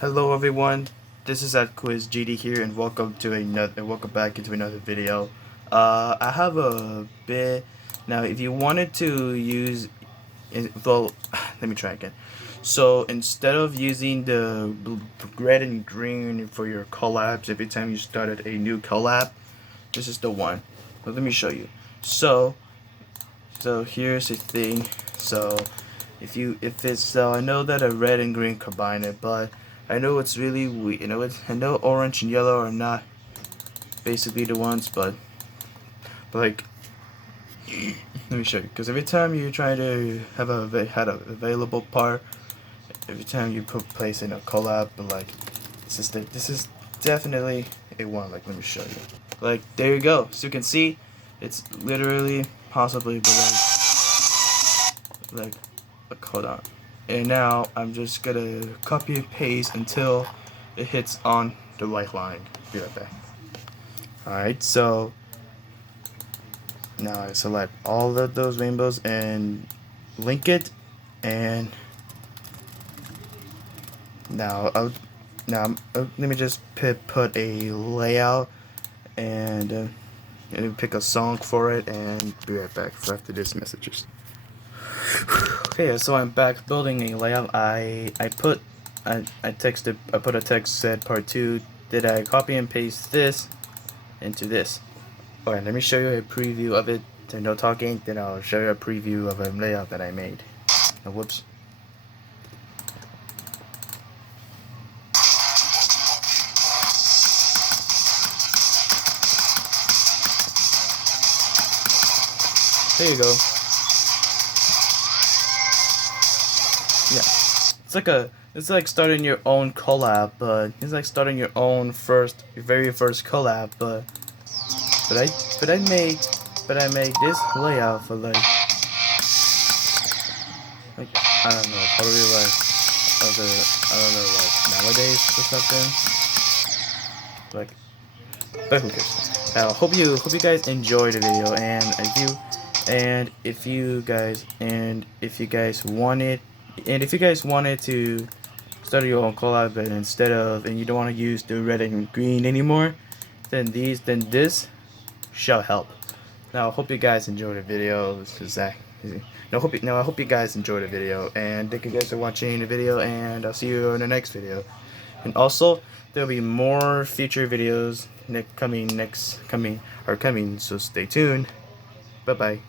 Hello everyone, this is at Quiz GD here, and welcome back into another video. I have a bit now. If you wanted to use, well, let me try again. So instead of using the red and green for your collabs every time you started a new collab, this is the one. Well, let me show you. So here's the thing. So I know that a red and green combine it, but I know it's really weird. I know orange and yellow are not basically the ones, but like, let me show you. Because every time you try to have had a available part, every time you place in a collab, but like, this is definitely a one. Like, let me show you. Like, there you go. So you can see, it's literally possibly, but like, hold on. And now I'm just gonna copy and paste until it hits on the white line. Be right back. Alright, so now I select all of those rainbows and link it, and now let me just put a layout and pick a song for it, and be right back after this messages. Okay, so I'm back building a layout. I put a text said part 2. Did I copy and paste this into this? Alright, let me show you a preview of it. No talking, then I'll show you a preview of a layout that I made. Oh, whoops. There you go. Yeah. It's like starting your own collab, but it's like starting your very first collab, but I made this layout for like I don't know, probably like I don't know, like nowadays or something. Like, but who cares? Now, hope you guys enjoyed the video, and if you guys wanted to start your own collab, and you don't want to use the red and green anymore, then this shall help. Now, I hope you guys enjoyed the video. This is Zach. I hope you guys enjoyed the video, and thank you guys for watching the video, and I'll see you in the next video. And also, there'll be more future videos coming, so stay tuned. Bye bye.